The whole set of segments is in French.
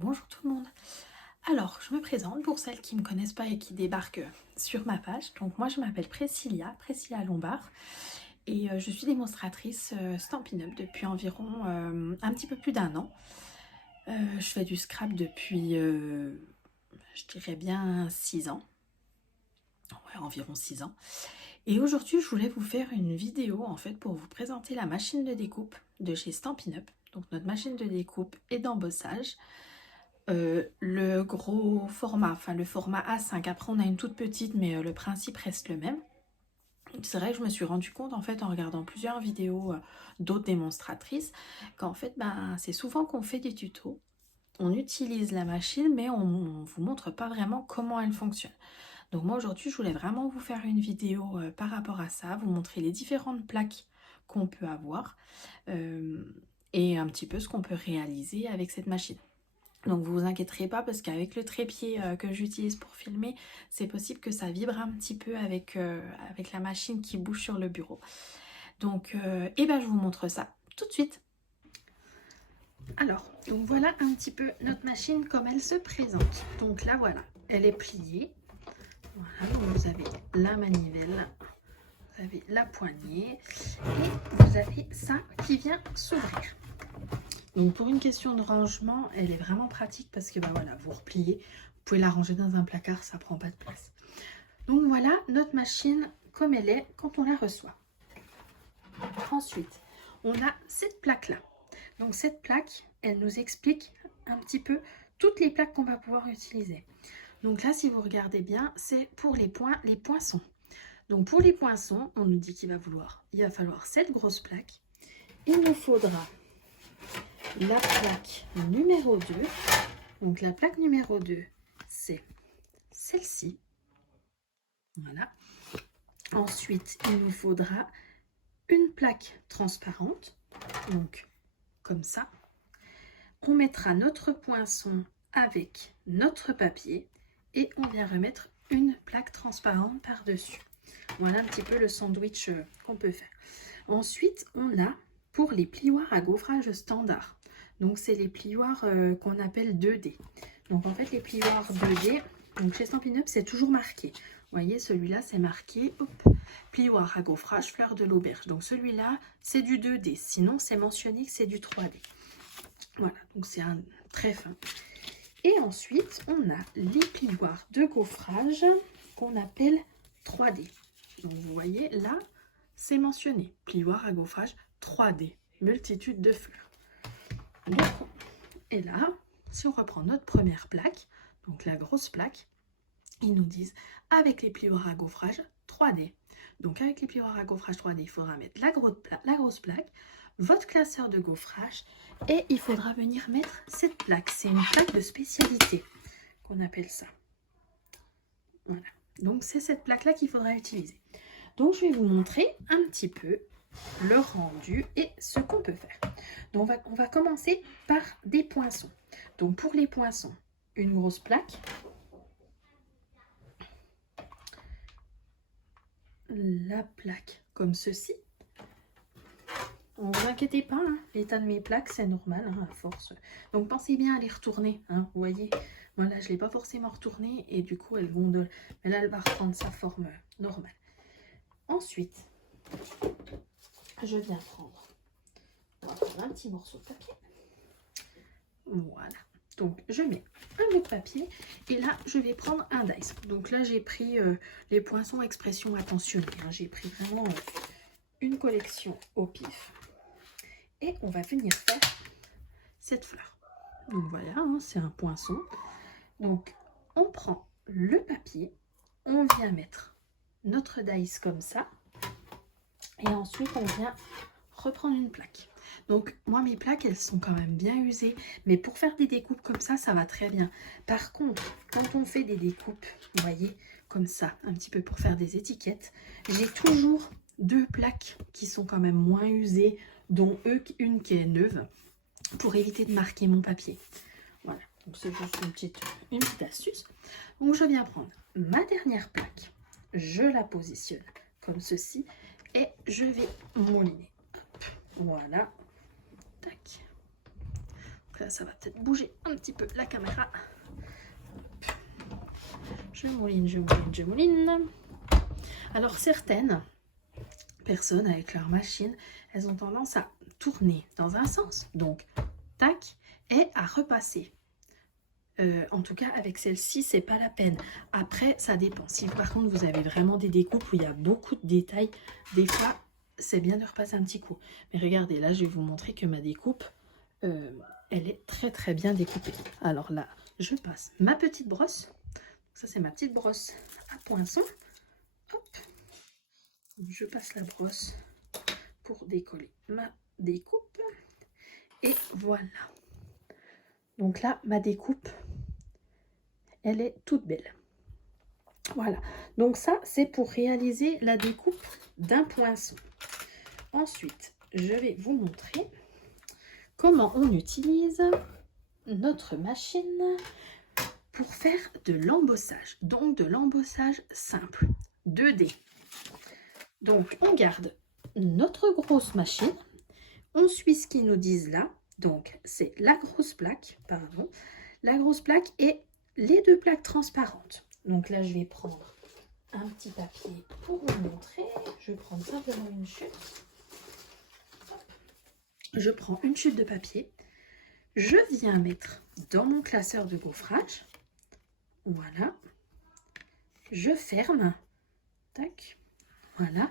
Bonjour tout le monde. Alors, je me présente pour celles qui ne me connaissent pas et qui débarquent sur ma page. Donc moi, je m'appelle Priscilla Lombard et je suis démonstratrice Stampin' Up depuis environ un petit peu plus d'un an. Je fais du scrap depuis, je dirais bien 6 ans. Ouais, environ 6 ans. Et aujourd'hui, je voulais vous faire une vidéo en fait pour vous présenter la machine de découpe de chez Stampin' Up. Donc notre machine de découpe et d'embossage. Le gros format, enfin le format A5, après on a une toute petite mais le principe reste le même. C'est vrai que je me suis rendu compte en fait en regardant plusieurs vidéos d'autres démonstratrices qu'en fait c'est souvent qu'on fait des tutos, on utilise la machine mais on vous montre pas vraiment comment elle fonctionne. Donc moi aujourd'hui je voulais vraiment vous faire une vidéo par rapport à ça, vous montrer les différentes plaques qu'on peut avoir euh, et un petit peu ce qu'on peut réaliser avec cette machine. Donc vous vous inquiéterez pas parce qu'avec le trépied que j'utilise pour filmer, c'est possible que ça vibre un petit peu avec la machine qui bouge sur le bureau. Donc je vous montre ça tout de suite. Alors, donc voilà un petit peu notre machine comme elle se présente. Donc là voilà, elle est pliée. Voilà, donc vous avez la manivelle, vous avez la poignée et vous avez ça qui vient s'ouvrir. Donc pour une question de rangement, elle est vraiment pratique parce que voilà, vous repliez, vous pouvez la ranger dans un placard, ça prend pas de place. Donc voilà notre machine comme elle est quand on la reçoit. Ensuite, on a cette plaque là. Donc cette plaque, elle nous explique un petit peu toutes les plaques qu'on va pouvoir utiliser. Donc là, si vous regardez bien, c'est pour les poinçons. Donc pour les poinçons, on nous dit qu'il va falloir cette grosse plaque. Il nous faudra la plaque numéro 2. Donc la plaque numéro 2, c'est celle-ci. Voilà. Ensuite, il nous faudra une plaque transparente. Donc comme ça. On mettra notre poinçon avec notre papier et on vient remettre une plaque transparente par-dessus. Voilà un petit peu le sandwich qu'on peut faire. Ensuite, on a pour les plioirs à gaufrage standard. Donc, c'est les plioirs qu'on appelle 2D. Donc, en fait, les plioirs 2D, donc chez Stampin' Up, c'est toujours marqué. Vous voyez, celui-là, c'est marqué plioir à gaufrage fleur de l'auberge. Donc, celui-là, c'est du 2D. Sinon, c'est mentionné que c'est du 3D. Voilà, donc c'est un très fin. Et ensuite, on a les plioirs de gaufrage qu'on appelle 3D. Donc, vous voyez, là, c'est mentionné. Plioir à gaufrage 3D, multitude de fleurs. Donc, et là, si on reprend notre première plaque, donc la grosse plaque, ils nous disent avec les plioirs à gaufrage 3D. Donc, avec les plioirs à gaufrage 3D, il faudra mettre la grosse plaque, votre classeur de gaufrage et il faudra venir mettre cette plaque. C'est une plaque de spécialité qu'on appelle ça. Voilà. Donc, c'est cette plaque-là qu'il faudra utiliser. Donc, je vais vous montrer un petit peu le rendu et ce qu'on peut faire. Donc, on va commencer par des poinçons. Donc, pour les poinçons, une grosse plaque. La plaque comme ceci. Ne vous inquiétez pas, hein, l'état de mes plaques, c'est normal, hein, à force. Donc, pensez bien à les retourner. Hein, vous voyez, moi là, je ne l'ai pas forcément retournée et du coup, elle gondole. Mais là, elle va reprendre sa forme normale. Ensuite, je viens prendre un petit morceau de papier. Voilà. Donc, je mets un bout de papier et là, je vais prendre un dice. Donc là, j'ai pris les poinçons expression attentionnée. Hein, j'ai pris vraiment une collection au pif. Et on va venir faire cette fleur. Donc voilà, hein, c'est un poinçon. Donc on prend le papier, on vient mettre notre dice comme ça. Et ensuite on vient reprendre une plaque. Donc moi mes plaques elles sont quand même bien usées. Mais pour faire des découpes comme ça va très bien. Par contre, quand on fait des découpes, vous voyez, comme ça, un petit peu pour faire des étiquettes, j'ai toujours deux plaques qui sont quand même moins usées, dont une qui est neuve, pour éviter de marquer mon papier. Voilà, donc c'est juste une petite astuce. Donc je viens prendre ma dernière plaque, je la positionne comme ceci et je vais mouliner. Voilà, tac. Donc là, ça va peut-être bouger un petit peu la caméra. Je mouline, je mouline, je mouline. Alors certaines personnes avec leur machine, elles ont tendance à tourner dans un sens, donc tac, et à repasser. En tout cas avec celle-ci, c'est pas la peine. Après, ça dépend. Si par contre vous avez vraiment des découpes où il y a beaucoup de détails, des fois c'est bien de repasser un petit coup. Mais regardez, là je vais vous montrer que ma découpe, elle est très très bien découpée. Alors là, je passe ma petite brosse. Ça c'est ma petite brosse à poinçon. Hop. Je passe la brosse pour décoller ma découpe. Et voilà. Donc là, ma découpe, elle est toute belle. Voilà. Donc ça, c'est pour réaliser la découpe d'un poinçon. Ensuite, je vais vous montrer comment on utilise notre machine pour faire de l'embossage. Donc de l'embossage simple, 2D. Donc on garde notre grosse machine. On suit ce qu'ils nous disent là. Donc, c'est la grosse plaque, pardon, la grosse plaque et les deux plaques transparentes. Donc là, je vais prendre un petit papier pour vous montrer. Je vais prendre simplement une chute. Je prends une chute de papier. Je viens mettre dans mon classeur de gaufrage. Voilà. Je ferme. Tac. Voilà.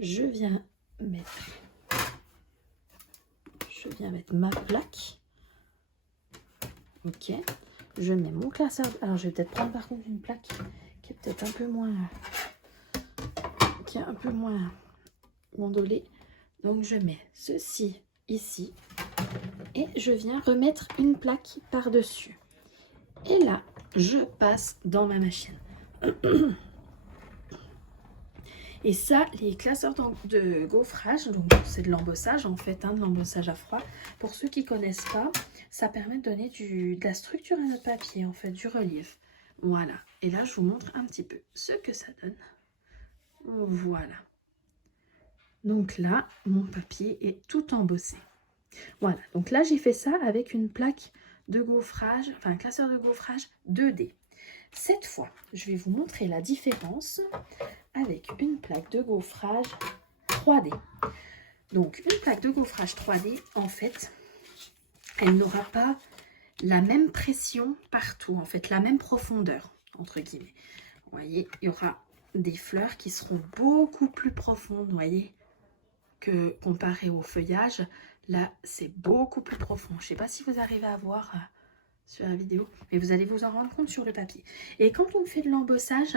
Je viens mettre ma plaque. Ok. Je mets mon classeur. Alors, je vais peut-être prendre par contre une plaque qui est peut-être un peu moins... qui est un peu moins ondulée. Donc, je mets ceci ici. Et je viens remettre une plaque par-dessus. Et là, je passe dans ma machine. Et ça, les classeurs de gaufrage, donc c'est de l'embossage en fait, de l'embossage à froid. Pour ceux qui ne connaissent pas, ça permet de donner de la structure à notre papier, en fait, du relief. Voilà. Et là, je vous montre un petit peu ce que ça donne. Voilà. Donc là, mon papier est tout embossé. Voilà. Donc là, j'ai fait ça avec une plaque de gaufrage, enfin un classeur de gaufrage 2D. Cette fois, je vais vous montrer la différence avec une plaque de gaufrage 3D. Donc, une plaque de gaufrage 3D, en fait, elle n'aura pas la même pression partout, en fait, la même profondeur, entre guillemets. Vous voyez, il y aura des fleurs qui seront beaucoup plus profondes, vous voyez, que comparé au feuillage. Là, c'est beaucoup plus profond. Je ne sais pas si vous arrivez à voir sur la vidéo, mais vous allez vous en rendre compte sur le papier. Et quand on fait de l'embossage,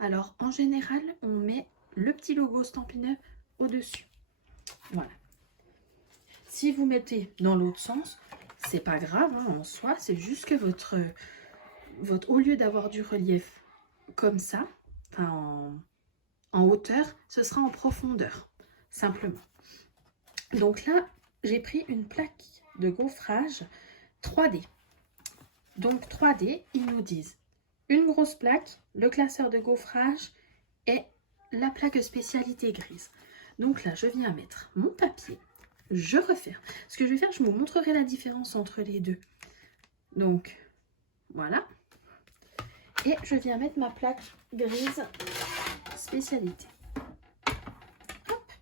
alors en général, on met le petit logo Stampin' Up au-dessus. Voilà. Si vous mettez dans l'autre sens, c'est pas grave hein, en soi, c'est juste que votre au lieu d'avoir du relief comme ça, enfin en hauteur, ce sera en profondeur, simplement. Donc là, j'ai pris une plaque de gaufrage 3D. Donc 3D, ils nous disent une grosse plaque, le classeur de gaufrage et la plaque spécialité grise. Donc là, je viens mettre mon papier, je referme. Ce que je vais faire, je vous montrerai la différence entre les deux. Donc, voilà. Et je viens mettre ma plaque grise spécialité. Hop.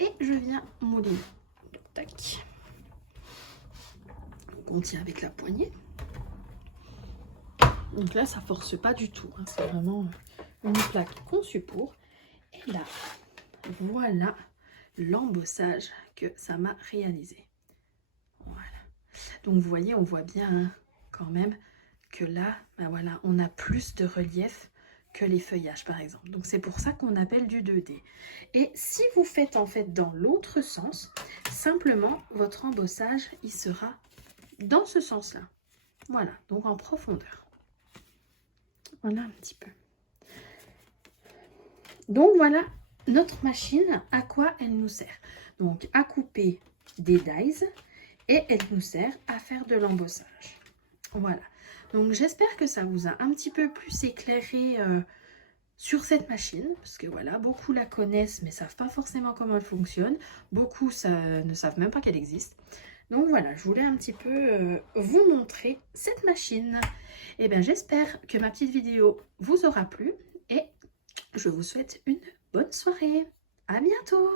Et je viens mouliner. Donc, tac. On tient avec la poignée. Donc là, ça force pas du tout. Hein. C'est vraiment une plaque conçue pour. Et là, voilà l'embossage que ça m'a réalisé. Voilà. Donc vous voyez, on voit bien hein, quand même que là, ben voilà, on a plus de relief que les feuillages par exemple. Donc c'est pour ça qu'on appelle du 2D. Et si vous faites en fait dans l'autre sens, simplement votre embossage, il sera dans ce sens-là. Voilà, donc en profondeur. Voilà un petit peu. Donc voilà notre machine, à quoi elle nous sert. Donc à couper des dies et elle nous sert à faire de l'embossage. Voilà. Donc j'espère que ça vous a un petit peu plus éclairé sur cette machine. Parce que voilà, beaucoup la connaissent mais ne savent pas forcément comment elle fonctionne. Beaucoup ne savent même pas qu'elle existe. Donc voilà, je voulais un petit peu vous montrer cette machine. Et bien j'espère que ma petite vidéo vous aura plu et je vous souhaite une bonne soirée. À bientôt!